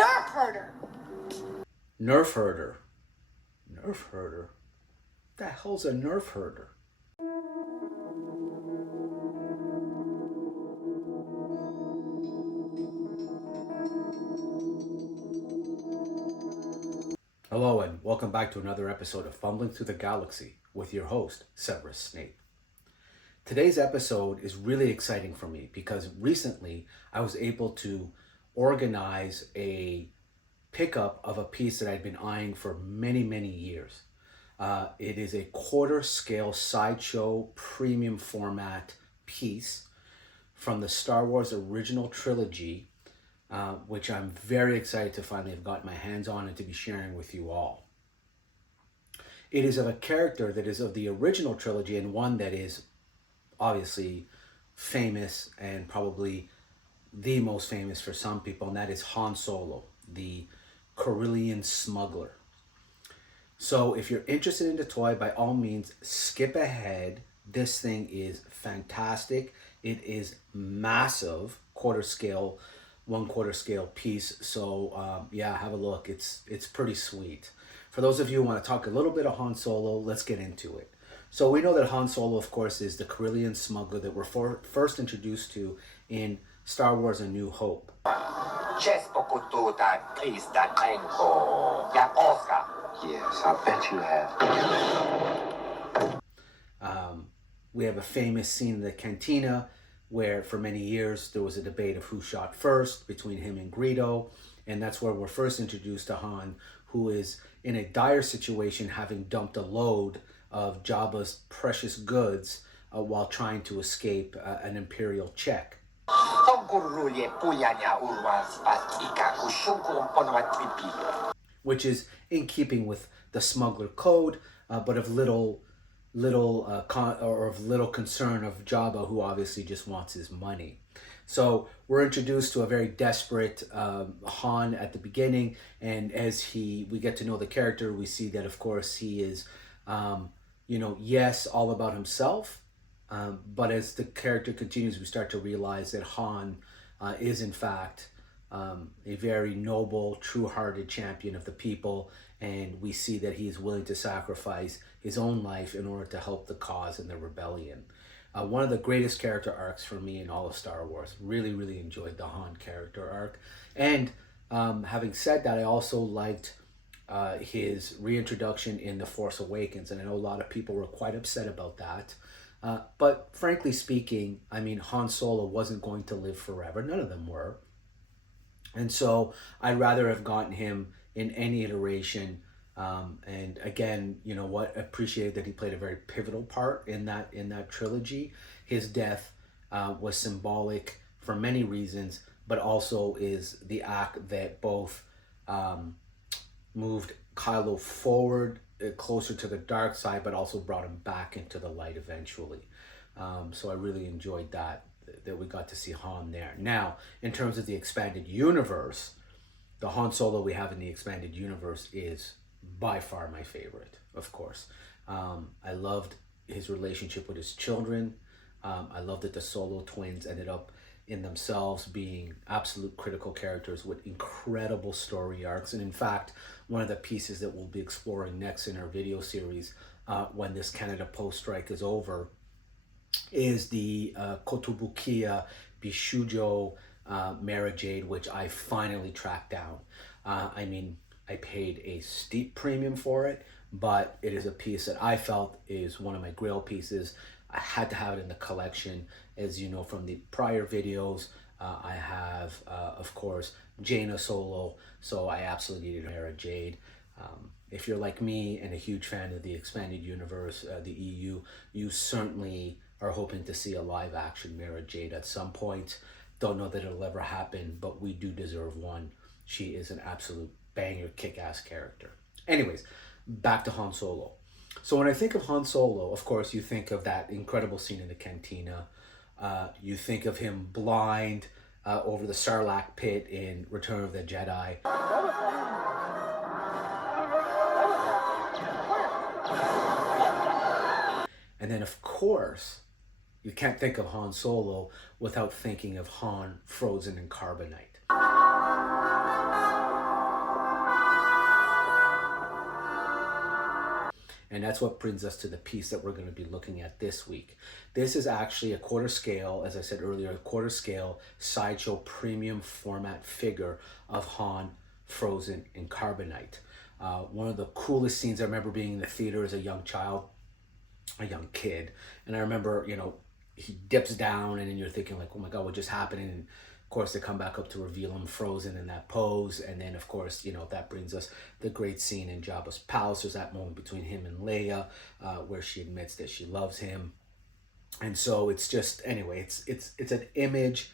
Nerf herder. Nerf herder. Nerf herder? What the hell's a nerf herder? Hello and welcome back to another episode of Fumbling Through the Galaxy with your host, Severus Snape. Today's episode is really exciting for me because recently I was able to organize a pickup of a piece that I'd been eyeing for many years. It is a quarter scale sideshow premium format piece from the Star Wars original trilogy, which I'm very excited to finally have gotten my hands on and to be sharing with you all. It is of a character that is of the original trilogy and one that is obviously famous and probably the most famous for some people, and that is Han Solo, the Corellian smuggler. So if you're interested in the toy, by all means, skip ahead. This thing is fantastic. It is massive, one quarter scale piece. So yeah, have a look. It's pretty sweet. For those of you who want to talk a little bit of Han Solo, let's get into it. So we know that Han Solo, of course, is the Corellian smuggler that we're first introduced to in Star Wars: A New Hope. Yes, I bet you have. We have a famous scene in the cantina where for many years there was a debate of who shot first between him and Greedo, and that's where we're first introduced to Han, who is in a dire situation, having dumped a load of Jabba's precious goods while trying to escape an Imperial check. Which is in keeping with the smuggler code, but of little concern of Jabba, who obviously just wants his money. So we're introduced to a very desperate Han at the beginning, and as we get to know the character, we see that of course he is, yes, all about himself, but as the character continues, we start to realize that Han is in fact a very noble, true-hearted champion of the people, and we see that he is willing to sacrifice his own life in order to help the cause and the rebellion. One of the greatest character arcs for me in all of Star Wars. Really enjoyed the Han character arc. And having said that, I also liked his reintroduction in The Force Awakens, and I know a lot of people were quite upset about that. But frankly speaking, I mean, Han Solo wasn't going to live forever. None of them were. And so I'd rather have gotten him in any iteration. And again, you know what, appreciated that he played a very pivotal part in that trilogy. His death was symbolic for many reasons, but also is the act that both moved Kylo forward closer to the dark side, but also brought him back into the light eventually. So I really enjoyed that we got to see Han there. Now, in terms of the expanded universe, the Han Solo we have in the expanded universe is by far my favorite, of course. I loved his relationship with his children. I loved that the Solo twins ended up in themselves being absolute critical characters with incredible story arcs. And in fact, one of the pieces that we'll be exploring next in our video series when this Canada Post strike is over is the Kotobukiya Bishujo Mara Jade, which I finally tracked down. I mean, I paid a steep premium for it, but it is a piece that I felt is one of my grail pieces. I had to have it in the collection. As you know from the prior videos, I have, of course, Jaina Solo, so I absolutely needed Mara Jade. If you're like me and a huge fan of the expanded universe, the EU, you certainly are hoping to see a live action Mara Jade at some point. Don't know that it'll ever happen, but we do deserve one. She is an absolute banger, kick-ass character. Anyways, back to Han Solo. So when I think of Han Solo, of course, you think of that incredible scene in the cantina. You think of him blind over the Sarlacc pit in Return of the Jedi. And then, of course, you can't think of Han Solo without thinking of Han frozen in carbonite. And that's what brings us to the piece that we're going to be looking at this week. This is actually a quarter scale, as I said earlier, a quarter scale Sideshow premium format figure of Han frozen in carbonite. One of the coolest scenes I remember being in the theater as a young child, a young kid, and I remember, he dips down, and then you're thinking like, oh my God, what just happened? And of course they come back up to reveal him frozen in that pose, and then of course, that brings us the great scene in Jabba's palace. There's that moment between him and Leia, where she admits that she loves him, and so it's just, anyway, it's an image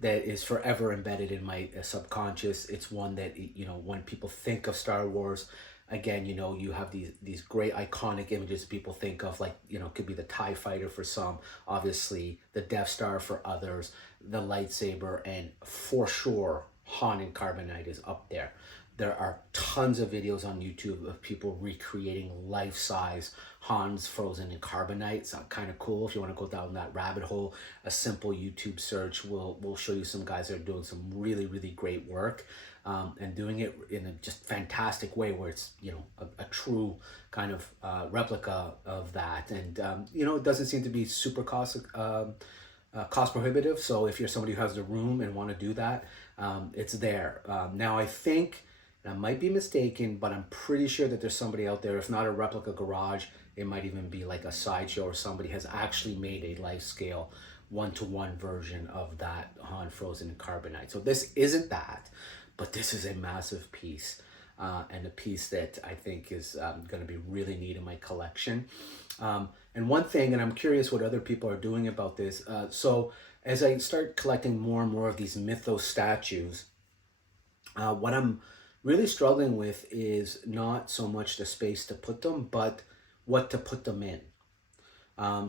that is forever embedded in my subconscious. It's one that, when people think of Star Wars, again, you have these great iconic images people think of, like, could be the TIE fighter for some, obviously the Death Star for others, the lightsaber, and for sure Han in carbonite is up there. There are tons of videos on YouTube of people recreating life-size Hans frozen in carbonite. It's kind of cool if you want to go down that rabbit hole. A simple YouTube search will show you some guys that are doing some really, really great work, and doing it in a just fantastic way where it's, a true kind of replica of that. And, it doesn't seem to be super cost prohibitive. So if you're somebody who has the room and want to do that, it's there. Now I think, and I might be mistaken, but I'm pretty sure that there's somebody out there, if not a replica garage, it might even be like a Sideshow, or somebody has actually made a life scale one-to-one version of that Han frozen in carbonite. So this isn't that, but this is a massive piece, and a piece that I think is going to be really neat in my collection. And one thing, and I'm curious what other people are doing about this, so as I start collecting more and more of these mythos statues, what I'm really struggling with is not so much the space to put them, but what to put them in.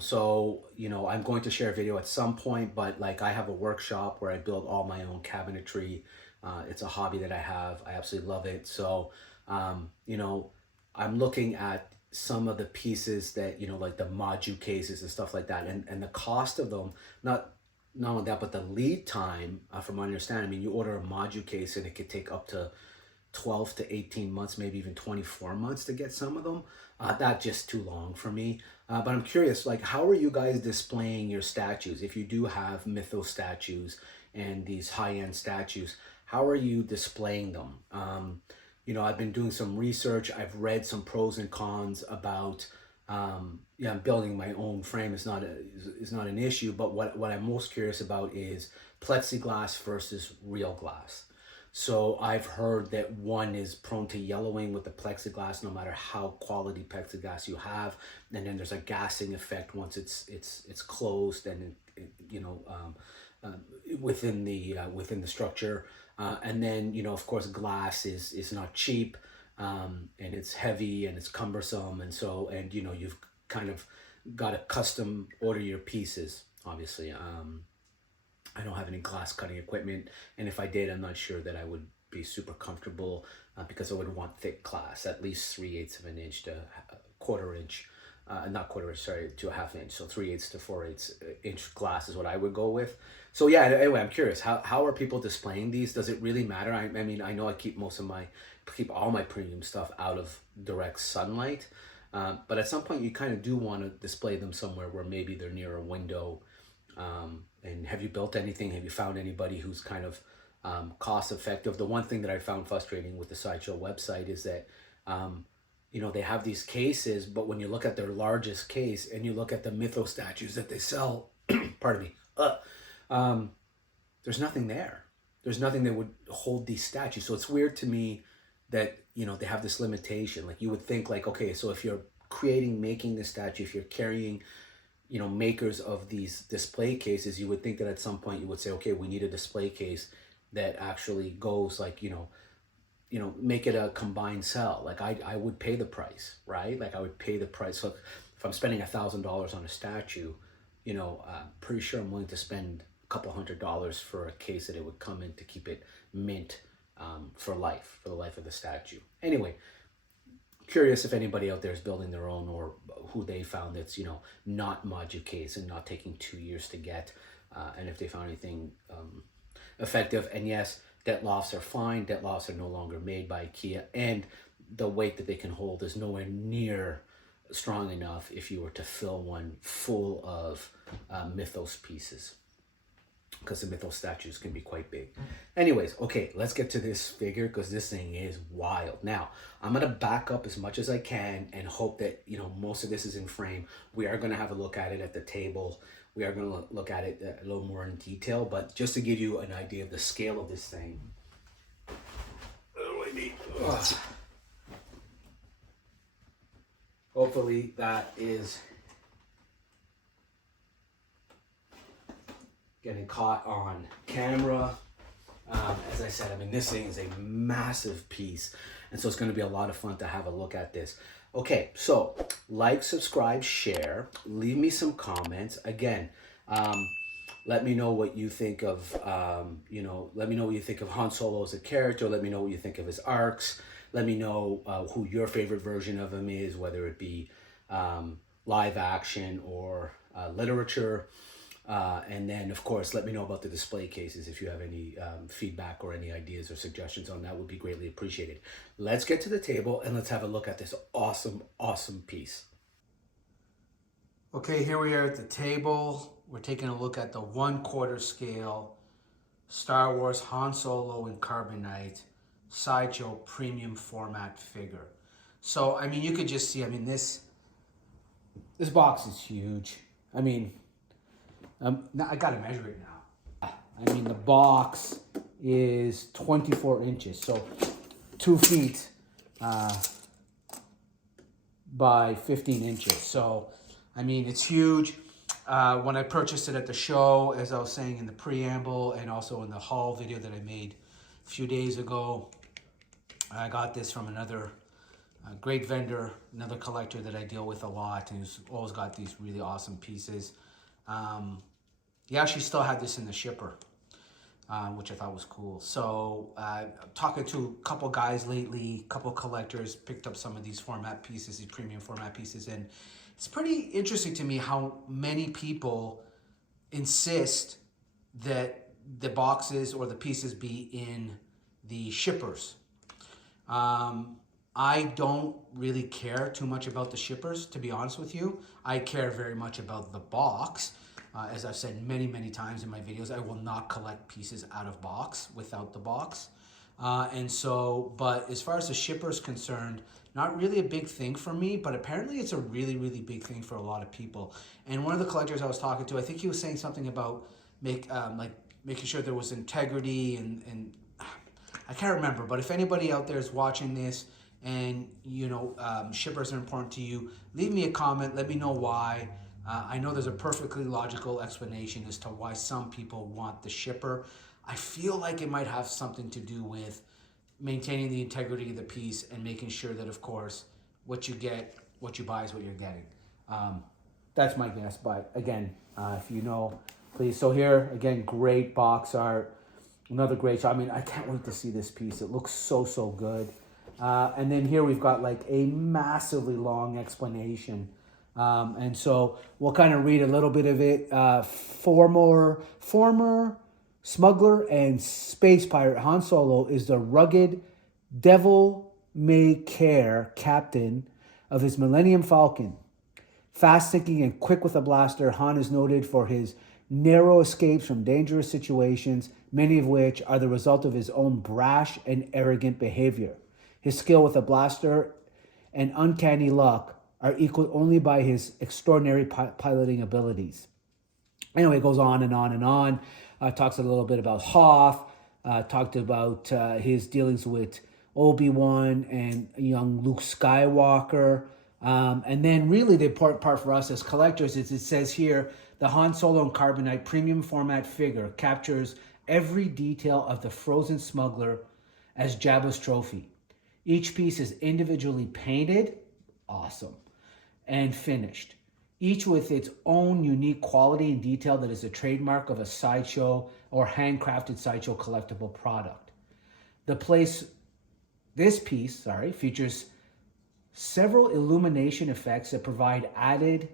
So, I'm going to share a video at some point, but like, I have a workshop where I build all my own cabinetry. It's a hobby that I have. I absolutely love it. So, I'm looking at some of the pieces that, like the Maju cases and stuff like that, and the cost of them, not only that, but the lead time, from my understanding, you order a Maju case and it could take up to 12 to 18 months, maybe even 24 months to get some of them. That's just too long for me. But I'm curious, like, how are you guys displaying your statues? If you do have mythos statues and these high-end statues, how are you displaying them? I've been doing some research. I've read some pros and cons about, building my own frame is not an issue, but what I'm most curious about is plexiglass versus real glass. So I've heard that one is prone to yellowing with the plexiglass, no matter how quality plexiglass you have, and then there's a gassing effect once it's closed and within the structure, and then of course glass is not cheap, and it's heavy and it's cumbersome, and you've kind of got to custom order your pieces, obviously. I don't have any glass cutting equipment, and if I did, I'm not sure that I would be super comfortable, because I would want thick glass, at least 3/8 of an inch to a quarter inch, not quarter inch, sorry, to a half inch. So 3/8 to 4/8 inch glass is what I would go with. So yeah, anyway, I'm curious, how are people displaying these? Does it really matter? I mean, I know I keep all my premium stuff out of direct sunlight, but at some point you kind of do want to display them somewhere where maybe they're near a window. And have you built anything? Have you found anybody who's kind of cost effective? The one thing that I found frustrating with the Sideshow website is that, they have these cases, but when you look at their largest case and you look at the mythos statues that they sell, pardon me, there's nothing there. There's nothing that would hold these statues. So it's weird to me that, they have this limitation. Like, you would think like, okay, so if you're making this statue, if you're carrying, makers of these display cases, you would think that at some point you would say, okay, we need a display case that actually goes like, make it a combined sell. Like, I would pay the price, right? Like, I would pay the price. So if I'm spending $1,000 on a statue, I'm pretty sure I'm willing to spend a couple $100 for a case that it would come in to keep it mint, for the life of the statue. Anyway, curious if anybody out there is building their own, or who they found that's not Maju case and not taking 2 years to get, and if they found anything effective. And yes, debt lofts are fine. Debt lofts are no longer made by IKEA, and the weight that they can hold is nowhere near strong enough if you were to fill one full of mythos pieces, because the mythos statues can be quite big. Anyways, okay, let's get to this figure because this thing is wild. Now, I'm going to back up as much as I can and hope that, you know, most of this is in frame. We are going to have a look at it at the table. We are going to look at it a little more in detail, but just to give you an idea of the scale of this thing. Hopefully that is getting caught on camera. As I said, I mean, this thing is a massive piece, and so it's going to be a lot of fun to have a look at this. Okay, so like, subscribe, share, leave me some comments. Again, let me know what you think of, let me know what you think of Han Solo as a character. Let me know what you think of his arcs. Let me know who your favorite version of him is, whether it be live action or literature. And then, of course, let me know about the display cases. If you have any feedback or any ideas or suggestions on that, would be greatly appreciated. Let's get to the table and let's have a look at this awesome, awesome piece. Okay, here we are at the table. We're taking a look at the 1/4 scale Star Wars Han Solo in Carbonite Sideshow premium format figure. So, I mean, you could just see, I mean, this box is huge. I mean, now I gotta measure it now. I mean, the box is 24 inches, so 2 feet by 15 inches. So, I mean, it's huge. When I purchased it at the show, as I was saying in the preamble and also in the haul video that I made a few days ago, I got this from another great vendor, another collector that I deal with a lot, and who's always got these really awesome pieces. He actually still had this in the shipper, which I thought was cool. So talking to a couple guys lately, a couple collectors, picked up some of these format pieces, these premium format pieces, and it's pretty interesting to me how many people insist that the boxes or the pieces be in the shippers. I don't really care too much about the shippers, to be honest with you. I care very much about the box. As I've said many, many times in my videos, I will not collect pieces out of box without the box. But as far as the shipper is concerned, not really a big thing for me, but apparently it's a really, really big thing for a lot of people. And one of the collectors I was talking to, I think he was saying something about making sure there was integrity and I can't remember, but if anybody out there is watching this and, shippers are important to you, leave me a comment, let me know why. I know there's a perfectly logical explanation as to why some people want the shipper. I feel like it might have something to do with maintaining the integrity of the piece and making sure that, of course, what you get, what you buy is what you're getting. That's my guess, but again, if you know, please. So here, again, great box art. Another great shot. I mean, I can't wait to see this piece. It looks so, so good. And then here we've got like a massively long explanation. And so we'll kind of read a little bit of it. Former smuggler and space pirate Han Solo is the rugged, devil-may-care captain of his Millennium Falcon. Fast-thinking and quick with a blaster, Han is noted for his narrow escapes from dangerous situations, many of which are the result of his own brash and arrogant behavior. His skill with a blaster and uncanny luck are equaled only by his extraordinary piloting abilities. Anyway, it goes on and on and on. Talks a little bit about Hoth, talked about his dealings with Obi-Wan and young Luke Skywalker. And then really the important part for us as collectors is it says here, the Han Solo and Carbonite premium format figure captures every detail of the frozen smuggler as Jabba's trophy. Each piece is individually painted, awesome, and finished, each with its own unique quality and detail that is a trademark of a sideshow or handcrafted sideshow collectible product. This piece features several illumination effects that provide added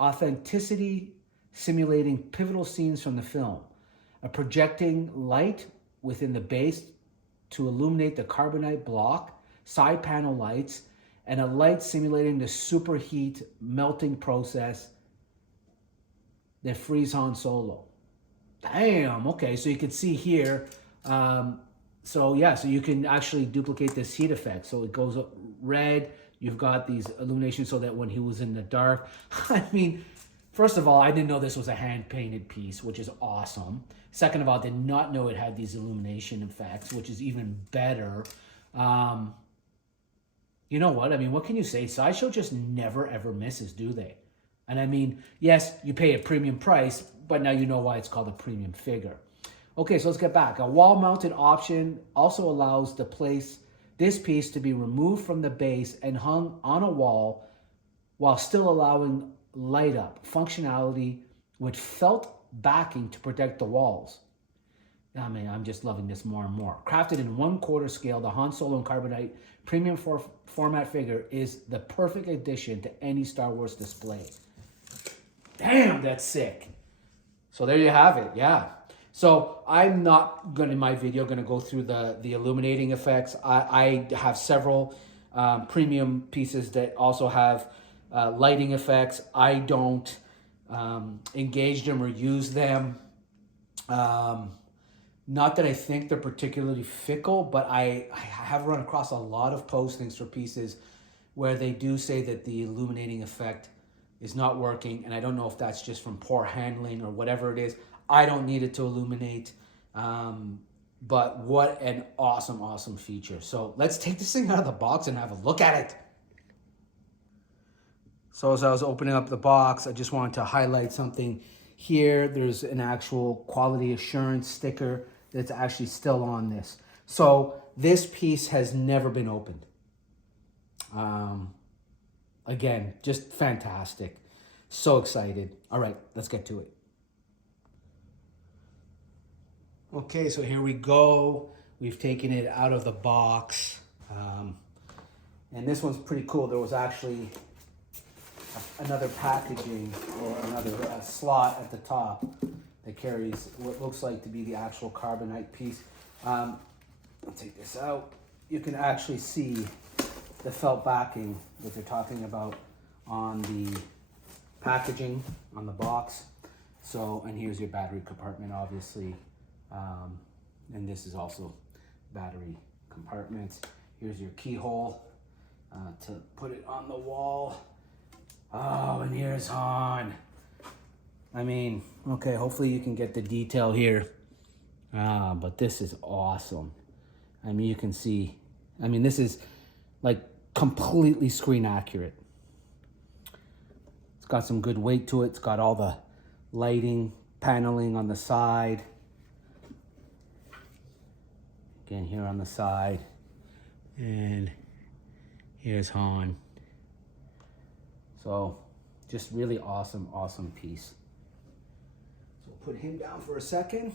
authenticity, simulating pivotal scenes from the film. A projecting light within the base to illuminate the carbonite block, side panel lights, and a light simulating the superheat melting process that frees Han Solo. Damn, okay, so you can see here, so you can actually duplicate this heat effect. So it goes red, you've got these illuminations so that when he was in the dark, I mean, first of all, I didn't know this was a hand-painted piece, which is awesome. Second of all, I did not know it had these illumination effects, which is even better. You know what? I mean, what can you say? Sideshow just never, ever misses, do they? And I mean, yes, you pay a premium price, but now you know why it's called a premium figure. Okay, so let's get back. A wall-mounted option also allows this piece to be removed from the base and hung on a wall while still allowing light up functionality with felt backing to protect the walls. I mean, I'm just loving this more and more. Crafted in 1/4 scale, the Han Solo and Carbonite premium format figure is the perfect addition to any Star Wars display. Damn, that's sick. So there you have it, yeah. So I'm not going to, in my video, going to go through the illuminating effects. I have several premium pieces that also have lighting effects. I don't engage them or use them. Not that I think they're particularly fickle, but I have run across a lot of postings for pieces where they do say that the illuminating effect is not working, and I don't know if that's just from poor handling or whatever it is. I don't need it to illuminate, but what an awesome, awesome feature. So let's take this thing out of the box and have a look at it. So as I was opening up the box, I just wanted to highlight something here. There's an actual quality assurance sticker that's actually still on this. So this piece has never been opened. Again, just fantastic. So excited. All right, let's get to it. Okay, so here we go. We've taken it out of the box. And this one's pretty cool. There was actually another packaging or another slot at the top that carries what looks like to be the actual Carbonite piece. I'll take this out. You can actually see the felt backing that they're talking about on the packaging, on the box. So, and here's your battery compartment, obviously. And this is also battery compartment. Here's your keyhole to put it on the wall. Oh, and here's Han. I mean, okay, hopefully you can get the detail here. But this is awesome. I mean, you can see, I mean, this is like completely screen accurate. It's got some good weight to it. It's got all the lighting, paneling on the side. Again, here on the side. And here's Han. So, just really awesome, awesome piece. So we'll put him down for a second.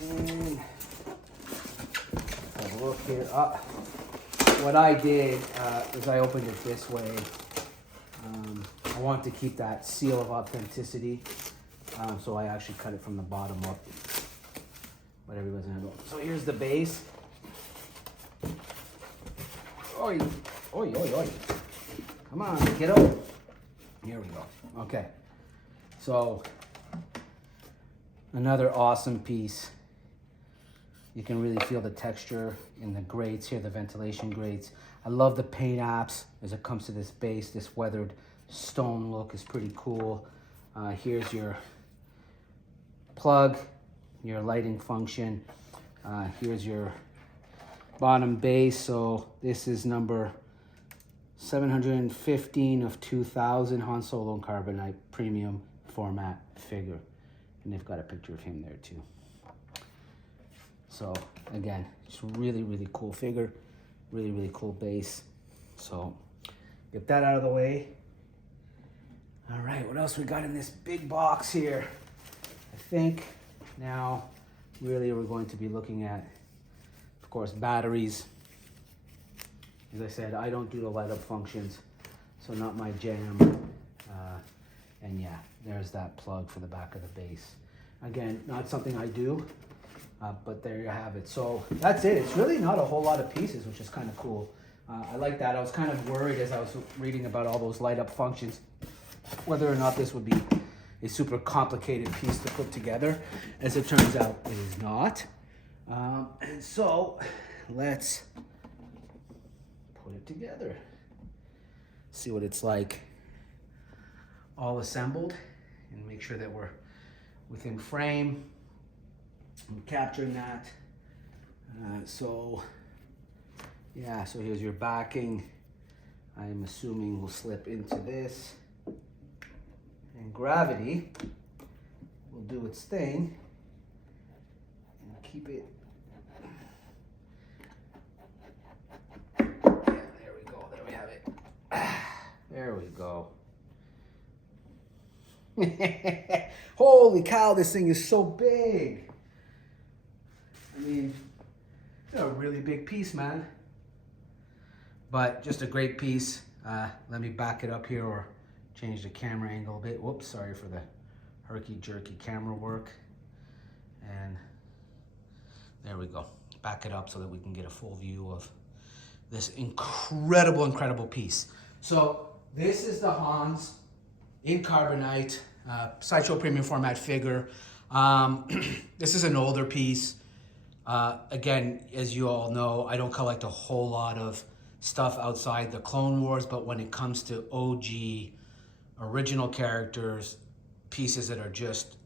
And have a look here. What I did is I opened it this way. I want to keep that seal of authenticity. So I actually cut it from the bottom up. But everybody's gonna go. So here's the base. Oi, oi, oi, oi. Come on, kiddo. Here we go. Okay. So, another awesome piece. You can really feel the texture in the grates here, the ventilation grates. I love the paint apps as it comes to this base. This weathered stone look is pretty cool. Here's your plug, your lighting function. Here's your bottom base. So this is number 715 of 2000 Han Solo and Carbonite premium format figure. And they've got a picture of him there too. So again, just really, really cool figure. Really, really cool base. So get that out of the way. All right, what else we got in this big box here? I think now really we're going to be looking at, of course, batteries. As I said, I don't do the light up functions, so not my jam. And yeah, there's that plug for the back of the base. Again, not something I do, but there you have it. So that's it. It's really not a whole lot of pieces, which is kind of cool. I like that. I was kind of worried as I was reading about all those light up functions, whether or not this would be a super complicated piece to put together. As it turns out, it is not. And so let's put it together. See what it's like all assembled, and make sure that we're within frame. I'm capturing that. So here's your backing. I'm assuming will slip into this, and gravity will do its thing and keep it. Yeah, there we go. There we have it. There we go. Holy cow, this thing is so big. I mean, it's a really big piece, man. But just a great piece. Let me back it up here or change the camera angle a bit. Whoops, sorry for the herky-jerky camera work. And there we go. Back it up so that we can get a full view of this incredible piece. So this is the Hans in Carbonite, Sideshow Premium Format figure. This is an older piece. Again, as you all know, I don't collect a whole lot of stuff outside the Clone Wars, but when it comes to OG, original characters, pieces that are just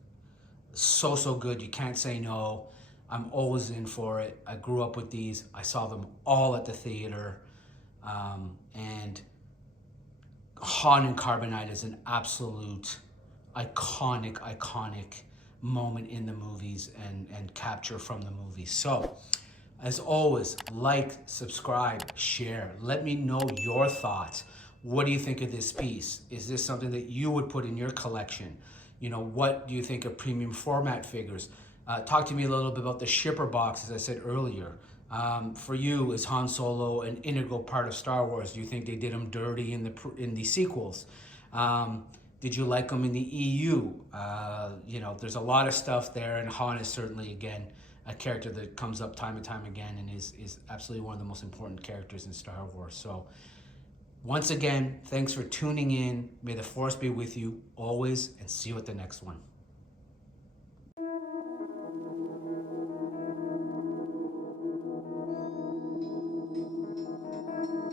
so good, you can't say no. I'm always in for it. I grew up with these. I saw them all at the theater. And Han and Carbonite is an absolute iconic moment in the movies and capture from the movies. So, as always, like, subscribe, share. Let me know your thoughts. What do you think of this piece? Is this something that you would put in your collection? You know, what do you think of premium format figures? Talk to me a little bit about the shipper box, as I said earlier. For you, is Han Solo an integral part of Star Wars? Do you think they did him dirty in the sequels? Did you like him in the EU? You know, there's a lot of stuff there, and Han is certainly, again, a character that comes up time and time again and is absolutely one of the most important characters in Star Wars. So, once again, thanks for tuning in. May the Force be with you always, and see you at the next one.